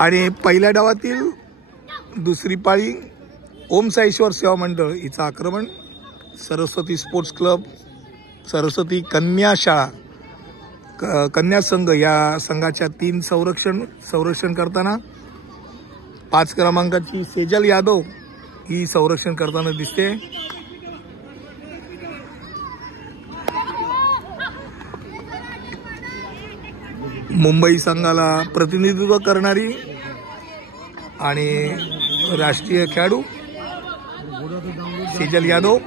आणि पहिल्या डावातील दुसरी पाळी ओम साईश्वर सेवा मंडळ हिचं आक्रमण. सरस्वती स्पोर्ट्स क्लब, सरस्वती कन्या शाळा, कन्या संघ या संघाच्या 3 संरक्षण करताना 5 क्रमांकाची सेजल यादव ही संरक्षण करताना दिसते. मुंबई संघाला प्रतिनिधित्व करणारी आणि राष्ट्रीय खेळाडू सेजल यादव.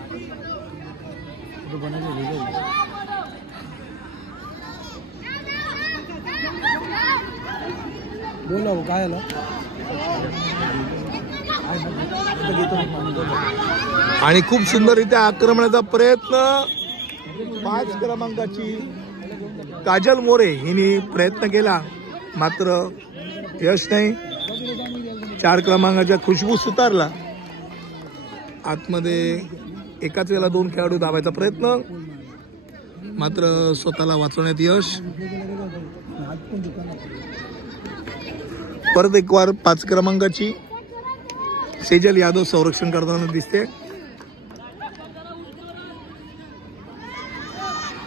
काय आणि खूप सुंदररित्या आक्रमणाचा प्रयत्न 5 क्रमांकाची काजल मोरे हिने प्रयत्न केला, मात्र यश नाही. 4 क्रमांकाच्या खुशबू सुतारला आतमध्ये एकाच वेळेला 2 खेळाडू धावायचा प्रयत्न, मात्र स्वतःला वाचवण्यात यश. परत एक वार 5 क्रमांकाची सेजल यादव संरक्षण करताना दिसते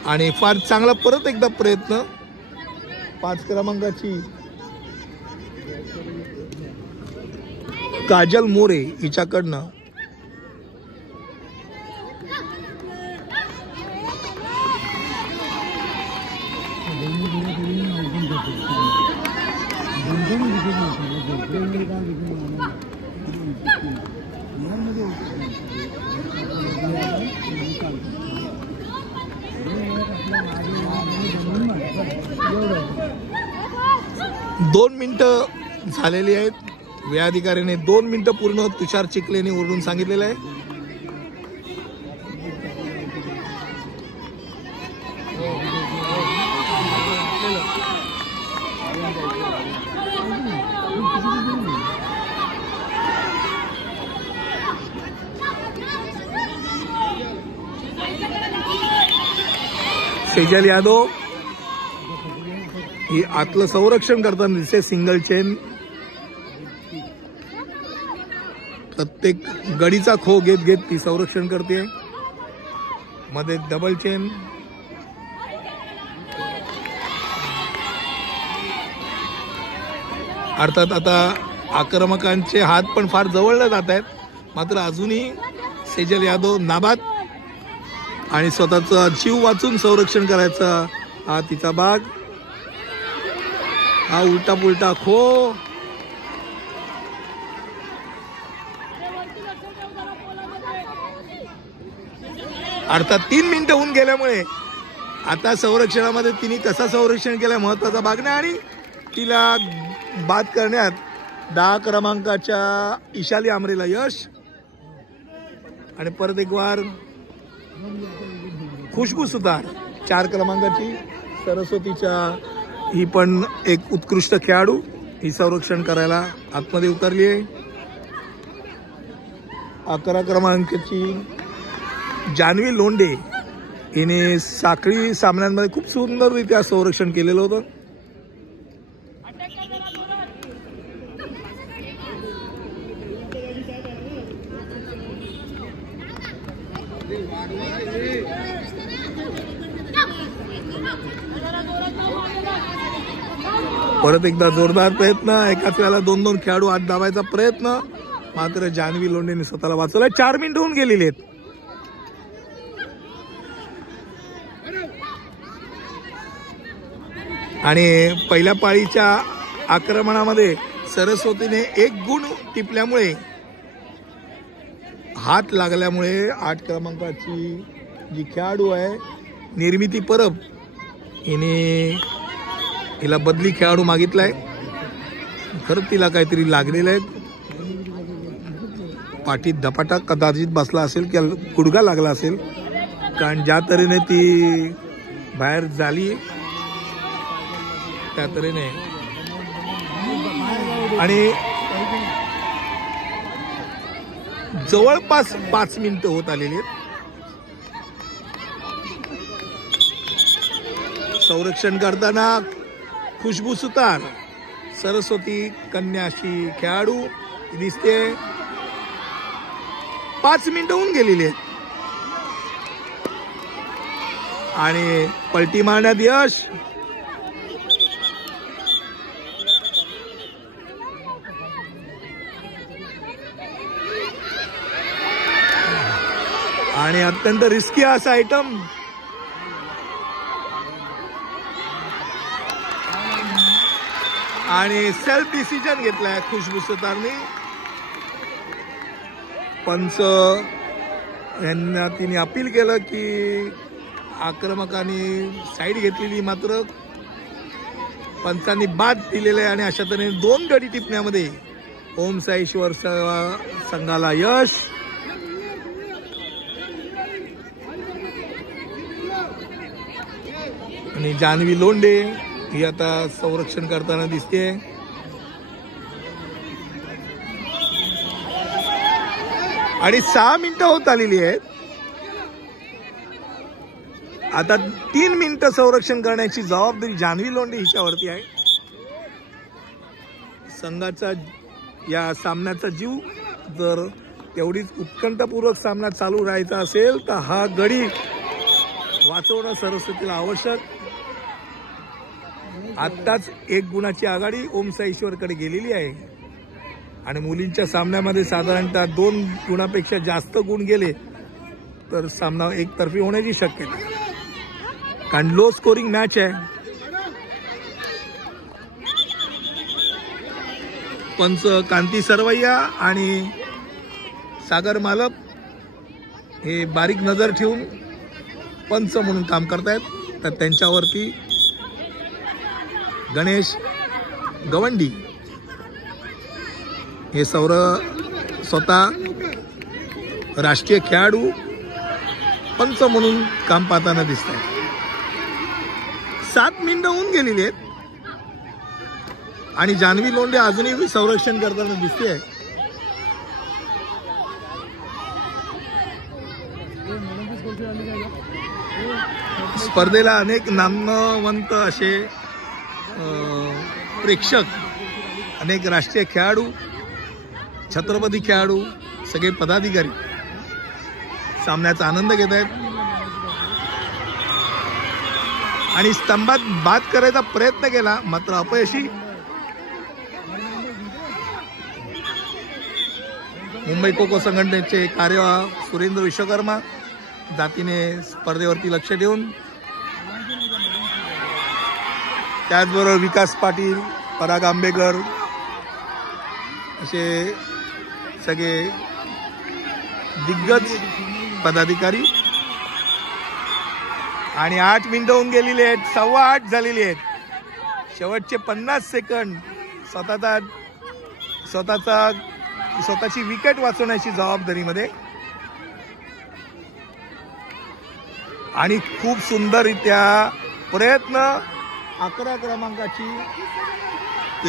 आणि फार चांगला परत एकदा प्रयत्न 5 क्रमांकाची काजल मोरे हिच्याकडनं. दोन मिनिटं झालेली आहेत. वेळ अधिकाऱ्याने 2 मिनिटं पूर्ण तुषार चिखलेने ओरडून सांगितलेलं आहे. सेजल यादव ही आतलं संरक्षण करताना दिसते. सिंगल चेन, प्रत्येक गडीचा खो घेत घेत ती संरक्षण करते. मध्ये डबल चेन, अर्थात आता आक्रमकांचे हात पण फार जवळला जात आहेत, मात्र अजूनही सेजल यादव नाबाद आणि स्वतःचा जीव वाचून संरक्षण करायचा हा तिचा भाग. हा उलटा पुलटा खो. अर्थात 3 मिनिटं होऊन गेल्यामुळे आता संरक्षणामध्ये तिने कसा संरक्षण केलं महत्वाचा भाग नाही आणि तिला बाद करण्यात 10 क्रमांकाच्या इशाली आमरेला यश. आणि परत एक वार खुशबू सुतार 4 क्रमांकाची सरस्वतीच्या ही पण एक उत्कृष्ट खेळाडू ही संरक्षण करायला आतमध्ये उतरली आहे. 11 क्रमांकाची जान्हवी लोंढे हिने साखळी सामन्यांमध्ये खूप सुंदररित्या संरक्षण केलेलं होतं. परत एकदा जोरदार प्रयत्न, एकाच वेळेला 2-2 खेळाडू आत धावायचा प्रयत्न, मात्र जान्हवी लोंढेने स्वतःला वाचवलं. 4 मिनिटं होऊन गेलेली आहेत. आणि पहिल्या पाळीच्या आक्रमणामध्ये सरस्वतीने 1 गुण टिपल्यामुळे, हात लागल्यामुळे 8 क्रमांकाची जी खेळाडू आहे निर्मिती परब हिला बदली खेळाडू मागितलाय. खरंच तिला काहीतरी लागलेलं आहे, पाठीत धपाटा कदाचित बसला असेल किंवा गुडघा लागला असेल, कारण ज्या तऱ्हेने ती बाहेर झाली त्या तऱ्हेने. आणि जवळपास 5 मिनिटं होत आलेली आहेत. संरक्षण करताना खुशबू सुतार सरस्वती कन्याशी खेळाडू दिसते. 5 मिनिटं होऊन गेलेली आहेत आणि पलटी मारण्यात यश. आणि अत्यंत रिस्की असा आयटम. आणि सेल्फ डिसिजन घेतलाय खुशबू सुतारने. पंच यांना तिने अपील केलं की आक्रमकांनी साईड घेतलेली, मात्र पंचांनी बाद दिलेलं आहे आणि अशा तऱ्हेने 2 गडी टिपण्यामध्ये ओम साईश्वर संघाला यश. आणि जान्हवी लोंढे ही आता संरक्षण करताना दिसते. आणि 6 मिनिटं होत आलेली आहेत. आता 3 मिनिटं संरक्षण करण्याची जबाबदारी जान्हवी लोंढे हिच्यावरती आहे. संघाचा या सामन्याचा जीव जर तेवढीच उत्कंठापूर्वक सामना चालू राहायचा असेल तर हा गडी वाचवणं सरस्वतीला आवश्यक. आत्ताच 1 गुणाची आघाडी ओम साईश्वरकडे गेलेली आहे आणि मुलींच्या सामन्यामध्ये साधारणतः 2 गुणापेक्षा जास्त गुण गेले तर सामना एकतर्फी होण्याची शक्यता आहे, कारण लो स्कोरिंग मॅच आहे. पंच कांती सरवैया आणि सागर मालप हे बारीक नजर ठेवून पंच म्हणून काम करतायत. तर त्यांच्यावरती गणेश गवंडी हे स्वतः राष्ट्रीय खेळाडू पंच म्हणून काम पाहताना दिसत आहेत. 7 मिनिटं होऊन गेलेली आहेत आणि जान्हवी लोंढे अजूनही संरक्षण करताना दिसते. स्पर्धेला अनेक नामवंत असे प्रेक्षक, अनेक राष्ट्रीय खेळाडू, छत्रपती खेळाडू, सगळे पदाधिकारी सामन्याचा आनंद घेत आहेत. आणि स्तंभात बाद करायचा प्रयत्न केला मात्र अपयशी. मुंबई खो-खो संघटनेचे कार्यवाह सुरेंद्र विश्वकर्मा जातीने स्पर्धेवरती लक्ष ठेवून, त्याचबरोबर विकास पाटील, पराग आंबेकर असे सगळे दिग्गज पदाधिकारी. आणि 8 मिनिटं होऊन गेलेली आहेत, 8:15 झालेली आहेत. शेवटचे 50 सेकंद स्वतःची विकेट वाचवण्याची जबाबदारीमध्ये. आणि खूप सुंदररित्या प्रयत्न 11 क्रमांकाची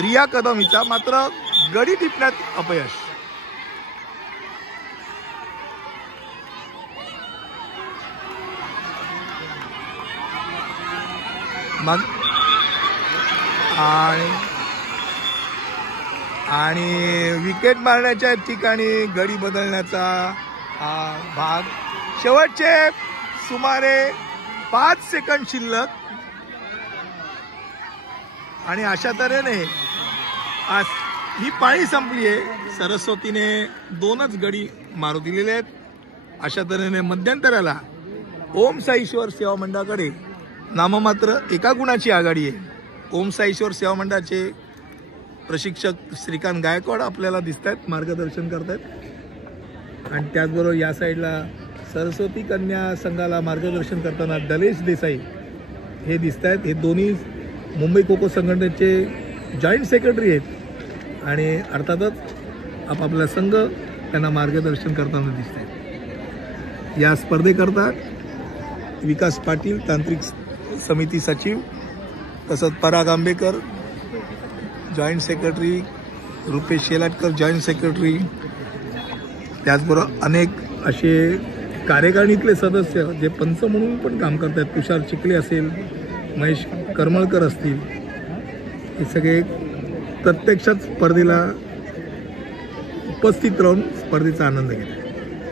रिया कदम हिचा, मात्र गडी टिपण्यात अपयश. मग आणि विकेट मारण्याच्या ठिकाणी गडी बदलण्याचा हा भाग. शेवटचे सुमारे 5 सेकंद शिल्लक आणि अशा तऱ्हेने आज ही पाळी संपली आहे. सरस्वतीने 2च गडी मारू दिलेले आहेत. अशा तऱ्हेने मध्यंतराला ओम साईश्वर सेवा मंडळाकडे नाममात्र 1 गुणाची आघाडी आहे. ओम साईश्वर सेवा मंडळाचे प्रशिक्षक श्रीकांत गायकवाड आपल्याला दिसत आहेत, मार्गदर्शन करत आहेत. आणि त्याचबरोबर या साईडला सरस्वती कन्या संघाला मार्गदर्शन करताना दलेश देसाई हे दिसत आहेत. हे दोन्ही मुंबई खो-खो संघटनेचे जॉईंट सेक्रेटरी आहेत आणि अर्थातच आपापला संघ त्यांना मार्गदर्शन करताना दिसत आहेत. या स्पर्धेकरता विकास पाटील तांत्रिक समिती सचिव, तसंच Parag Ambekar joint secretary, Rupesh Shelatkar joint secretary, त्याचबरोबर अनेक असे कार्यकारिणीतले सदस्य जे पंच म्हणून पण काम करतात. तुषार चिखले असेल, महेश करमळकर असतील, हे सगळे प्रत्यक्षात स्पर्धेला उपस्थित राहून स्पर्धेचा आनंद घेतात.